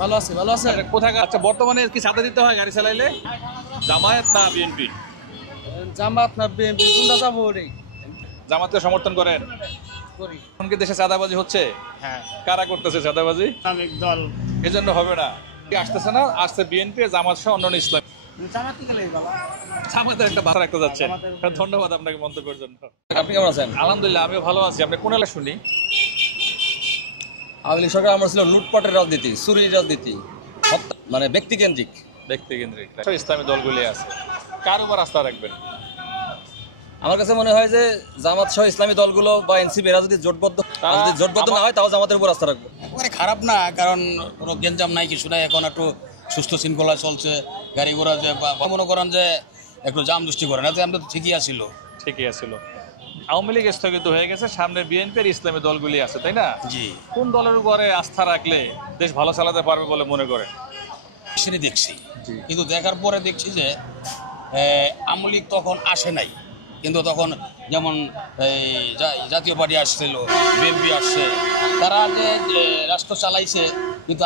ভালো আছে, ভালো আছে। কোথায় আচ্ছা বর্তমানে কি চাঁদা দিতে হয় গাড়ি চালাইলে? জামায়াত না বিএনপি? জামাত না বিএনপি, কোনটা যাবো ওটাই জামাতকে সমর্থন করেন? করি। এখন কি দেশে চাঁদাবাজি হচ্ছে? হ্যাঁ, কারা করতেছে চাঁদাবাজি? ইসলামিক দল। এজন্য হবে না, কি আসতেছে না, আসছে বিএনপি, জামাত সহ অন্যান্য ইসলাম। জামাত কি গেলে বাবা? জামাতের একটা বাধা রাখতে যাচ্ছেন। ধন্যবাদ আপনাকে মন্তব্যের জন্য। আপনি কেমন আছেন? আলহামদুলিল্লাহ, আমিও ভালো আছি। আপনি কোন এলাকা শুনি? আওয়ামী লীগ সরকার আমার ছিল লুটপাটের রাজনীতি, চুরির রাজনীতি, মানে ব্যক্তিকেন্দ্রিক। ব্যক্তিকেন্দ্রিক ইসলামী দলগুলি আছে, কার উপর আস্থা রাখবেন? আমার কাছে মনে হয় যে জামাত সহ ইসলামী দলগুলো বা এনসিপি এরা যদি জোটবদ্ধ না হয় তাও জামাতের উপর আস্থা রাখবো। একেবারে খারাপ না, কারণ কোনো গেঞ্জাম নাই, কিছু নাই, এখন একটু সুস্থ শৃঙ্খলা চলছে, গাড়ি ঘোড়া যে মনে করেন যে একটু জাম দৃষ্টি করেন, এতে আমরা তো ঠিকই আসছিল। ঠিকই আছিল। আওয়ামী লীগ স্থগিত হয়ে গেছে, সামনে বিএনপি আর ইসলামী দলগুলি আছে, তাই না? জি, কোন দলের উপরে আস্থা রাখলে দেশ ভালো চালাতে পারবে বলে মনে করেন? সেটাই দেখছি, কিন্তু দেখার পরে দেখছি যে আওয়ামী লীগ তখন আসে নাই, কিন্তু তখন যেমন এই জাতীয় পার্টি আসছিল, বিএনপি আসছে, তারা যে রাষ্ট্র চালাইছে, কিন্তু